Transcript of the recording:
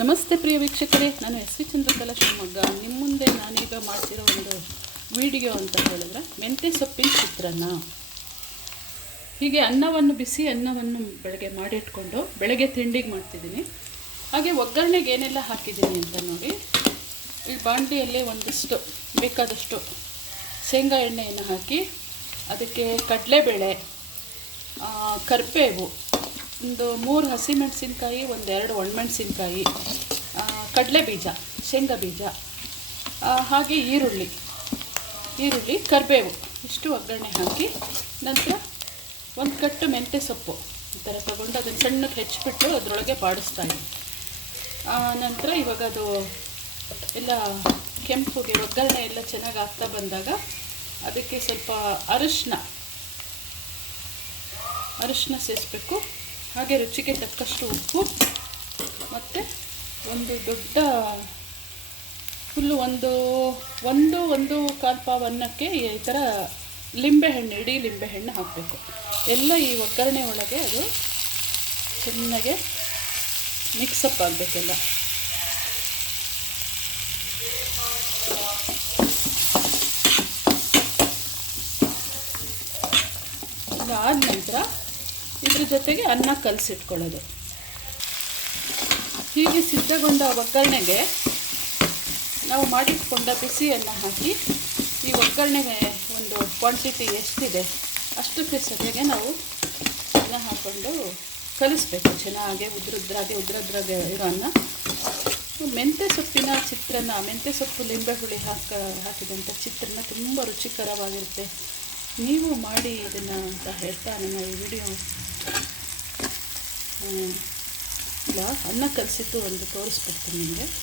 ನಮಸ್ತೆ ಪ್ರಿಯ ವೀಕ್ಷಕರೇ, ನಾನು ಎಸ್ ವಿ ಚಂದ್ರಕಲಾ ಶಿವಮೊಗ್ಗ. ನಿಮ್ಮ ಮುಂದೆ ನಾನೀಗ ಮಾಡ್ತಿರೋ ಒಂದು ವಿಡಿಯೋ ಅಂತ ಹೇಳಿದ್ರೆ ಮೆಂತ್ಯ ಸೊಪ್ಪಿನ ಚಿತ್ರಾನ್ನ. ಹೀಗೆ ಅನ್ನವನ್ನು ಬಿಸಿ ಅನ್ನವನ್ನು ಬೆಳಗ್ಗೆ ಮಾಡಿಟ್ಕೊಂಡು ಬೆಳಗ್ಗೆ ತಿಂಡಿಗೆ ಮಾಡ್ತಿದ್ದೀನಿ. ಹಾಗೆ ಒಗ್ಗರಣೆಗೆ ಏನೆಲ್ಲ ಹಾಕಿದ್ದೀನಿ ಅಂತ ನೋಡಿ. ಈ ಬಾಣಲಿಯಲ್ಲಿ ಒಂದಿಷ್ಟು, ಬೇಕಾದಷ್ಟು ಶೇಂಗಾ ಎಣ್ಣೆಯನ್ನು ಹಾಕಿ, ಅದಕ್ಕೆ ಕಡಲೆಬೇಳೆ ಕರಿಬೇವು ಒಂದು ಮೂರು ಹಸಿಮೆಣಸಿನ್ಕಾಯಿ ಒಂದೆರಡು ಒಣಮೆಣಸಿನ್ಕಾಯಿ ಕಡಲೆ ಬೀಜ ಶೇಂಗಾ ಬೀಜ ಹಾಗೆ ಈರುಳ್ಳಿ ಈರುಳ್ಳಿ ಕರಿಬೇವು ಇಷ್ಟು ಒಗ್ಗರಣೆ ಹಾಕಿ ನಂತರ ಒಂದು ಕಟ್ಟು ಮೆಂತ್ಯ ಸೊಪ್ಪು ಈ ಥರ ತಗೊಂಡು ಅದನ್ನು ಸಣ್ಣಕ್ಕೆ ಹೆಚ್ಚಿಬಿಟ್ಟು ಅದರೊಳಗೆ ಆ, ನಂತರ ಇವಾಗ ಅದು ಎಲ್ಲ ಕೆಂಪುಗೆ ಒಗ್ಗರಣೆ ಎಲ್ಲ ಚೆನ್ನಾಗಿ ಆಗ್ತಾ ಬಂದಾಗ ಅದಕ್ಕೆ ಸ್ವಲ್ಪ ಅರಿಶಿನ ಅರಿಶಿನ ಸೇರಿಸ್ಬೇಕು ಹಾಗೆ ರುಚಿಗೆ ತಕ್ಕಷ್ಟು ಉಪ್ಪು ಮತ್ತು ಒಂದು ದೊಡ್ಡ ಫುಲ್ಲು ಒಂದು ಒಂದು ಒಂದು ಕಾಲು ಪಾವು ಅನ್ನಕ್ಕೆ ಈ ಥರ ಲಿಂಬೆಹಣ್ಣು ಇಡೀ ಲಿಂಬೆಹಣ್ಣು ಹಾಕಬೇಕು. ಎಲ್ಲ ಈ ಒಗ್ಗರಣೆ ಒಳಗೆ ಅದು ಚೆನ್ನಾಗೆ ಮಿಕ್ಸಪ್ ಆಗಬೇಕೆಲ್ಲ. ಆದ ನಂತರ ಇದ್ರ ಜೊತೆಗೆ ಅನ್ನ ಕಲಸಿಟ್ಕೊಳ್ಳೋದು. ಹೀಗೆ ಸಿದ್ಧಗೊಂಡ ಒಗ್ಗರಣೆಗೆ ನಾವು ಮಾಡಿಟ್ಕೊಂಡ ಬಿಸಿಯನ್ನು ಹಾಕಿ ಈ ಒಗ್ಗರಣೆಗೆ ಒಂದು ಕ್ವಾಂಟಿಟಿ ಎಷ್ಟಿದೆ ಅಷ್ಟು ಸರಿಯಾಗಿ ನಾವು ಅನ್ನ ಹಾಕ್ಕೊಂಡು ಕಲಿಸ್ಬೇಕು. ಚೆನ್ನಾಗಿ ಉದ್ರದ್ರಾಗೆ ಉದ್ರದ್ರಾಗೆ ಇರೋ ಅನ್ನ. ಮೆಂತ್ಯ ಸೊಪ್ಪಿನ ಚಿತ್ರಾನ್ನ, ಮೆಂತ್ಯ ಸೊಪ್ಪು ಲಿಂಬೆ ಹುಳಿ ಹಾಕ ಹಾಕಿದಂಥ ಚಿತ್ರಾನ್ನ ತುಂಬ ರುಚಿಕರವಾಗಿರುತ್ತೆ. ನೀವು ಮಾಡಿ ಇದನ್ನು ಅಂತ ಹೇಳ್ತಾ ನನ್ನ ಈ ವಿಡಿಯೋ ಅನ್ನ ಕಲಸಿದ್ದು ಒಂದು ತೋರಿಸ್ಬಿಡ್ತೀನಿ ನಿಮಗೆ.